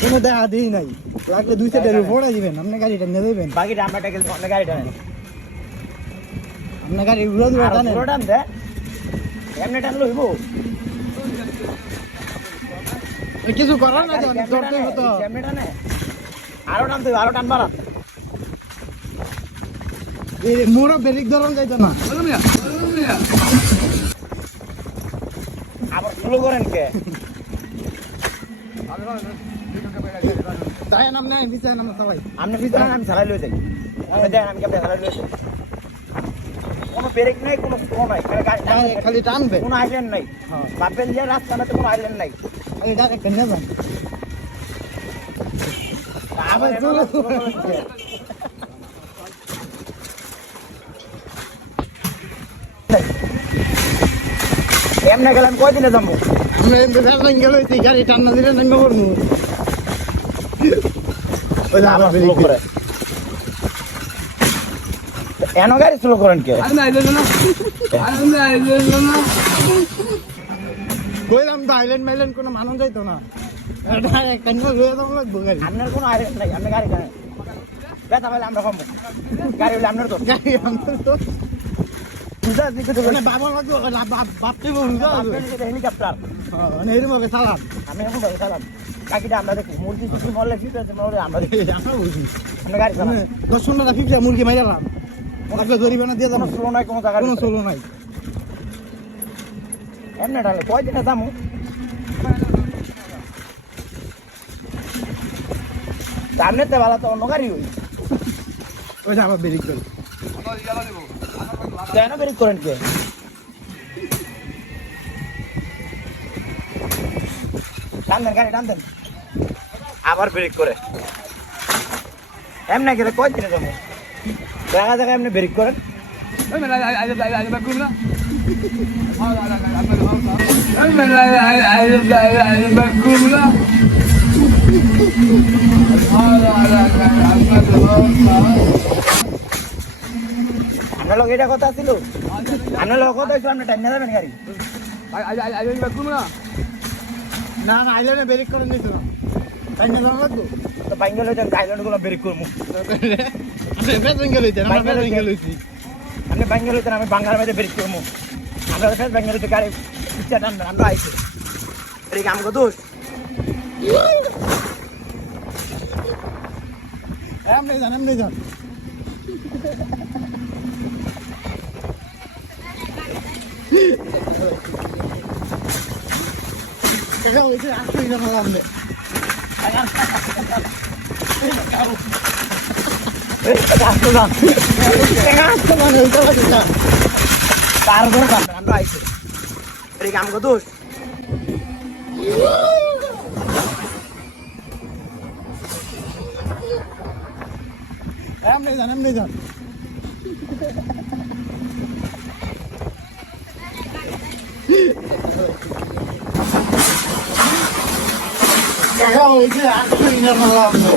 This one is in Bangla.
কোনো দেখা দিই নাই, লাগলে 2 সেটের উপরে দিবেন, আপনি গাড়িটা নিয়ে যাবেন। বাকিটা আমরা টাকা আপনার গাড়িটা নেন, আপনার গাড়ি উড়ো দিবেন টানেন। পুরো টান দে, এমনি টান লইব কিছু করার না, ধরতে হতো। এমনি টানে আরো টানতে আরো টান বাড়ান। এই মোড়া ব্রেক ধরন যাইতো না। আবার স্লো করেন কে? তাই নাম নাই বিছায় নাম সবাই। আপনি পিছনে আমি চালাই লই যাই, আপনি দেন আমি কেমনে চালাই লই যাই। কোনো ব্রেক নাই, কোনো স্লো নাই, খালি টানবে, কোনো আইল্যান্ড নাই। হ্যাঁ বাপের যে রাস্তাটাতে কোনো আইল্যান্ড নাই। এই ডাইরেক্ট নিয়ে যান। আবার চলো এমনি গেলে আমি কয়দিনে যাবো? আমরা এমনি বেলন গেল এই গাড়ি টান্না দিলে নাঙ্গা করবো। ওই যে আবার স্লো করে এন গাড়ি স্লো করেন কে? কইলাম তো আইল্যান্ড মাইল্যান্ড কোনো মানুষ যাইতো না, ডাইরেক্ট টান্না লয়ে যাবো লাগবো গাড়ি। আপনার কোনো আইল্যান্ড নাই, আপনি গাড়ি জানেন ব্যথা পাইলে আমরা কমবো, গাড়ি হলে আপনার তো গাড়ি আমাদের তো বুঝা দিকে তো মানে বাবার লাগবে, বাপতে বুঝা হেলিকপ্টার মানে এরকম ভাবে চালান। আমি এখন ভাবে চালাম, বাকিটা আমরা দেখি মুরগি কিছু মরলে ফিট আছে মরলে আমরা দেখি। আমরা বুঝি আপনি গাড়ি চালান, 10-15টা ফিফটা মুরগি মাইরালাম, ওকে ধরিবে না দিয়ে যাবো, কোনো স্লো নাই, কোনো জায়গা কোনো চলো নাই। এমনি ডালে কয়দিনে যাবো? সামনে তো ভালো তো অন্য গাড়ি হই ওই যে আবার বেরিক করে কেন ব্রেক করেন কে? টান দেন গাড়ি টান দেন, আবার ব্রেক করে এমনি গেলে কয়দিনে যাবো? জায়গা জায়গায় এমনি ব্রেক করেন। আপনার লোক এটা কথা ছিল, আপনার লোক কথা হয়েছিল আপনি টাইম না যাবেন গাড়ি। না না আইল্যান্ডে বেরিক করে নিত না, তাই না যাওয়া লাগবো। তো বাইঙ্গল হয়েছেন আইল্যান্ড গুলো ব্রেক করবো। আপনি বেঙ্গল হইতেন, আমরা বেঙ্গল হইছি। আপনি বাইঙ্গল হইতেন, আমি বাংলার মধ্যে ব্রেক করবো। আমরা ফের বাইঙ্গল হইতে গাড়ি ইচ্ছা টানবেন, আমরা আইছি ব্রেক আমাকে দোষ। এমনি যান, এমনি যান। এটা হইছে আসলেই না আপনি। তারপরে পারবেন, আমরা আইছি ব্রেক আমাকে দোষ। এমনি যান, এমনি যান। এটা হইছে আসলেই না আপনি।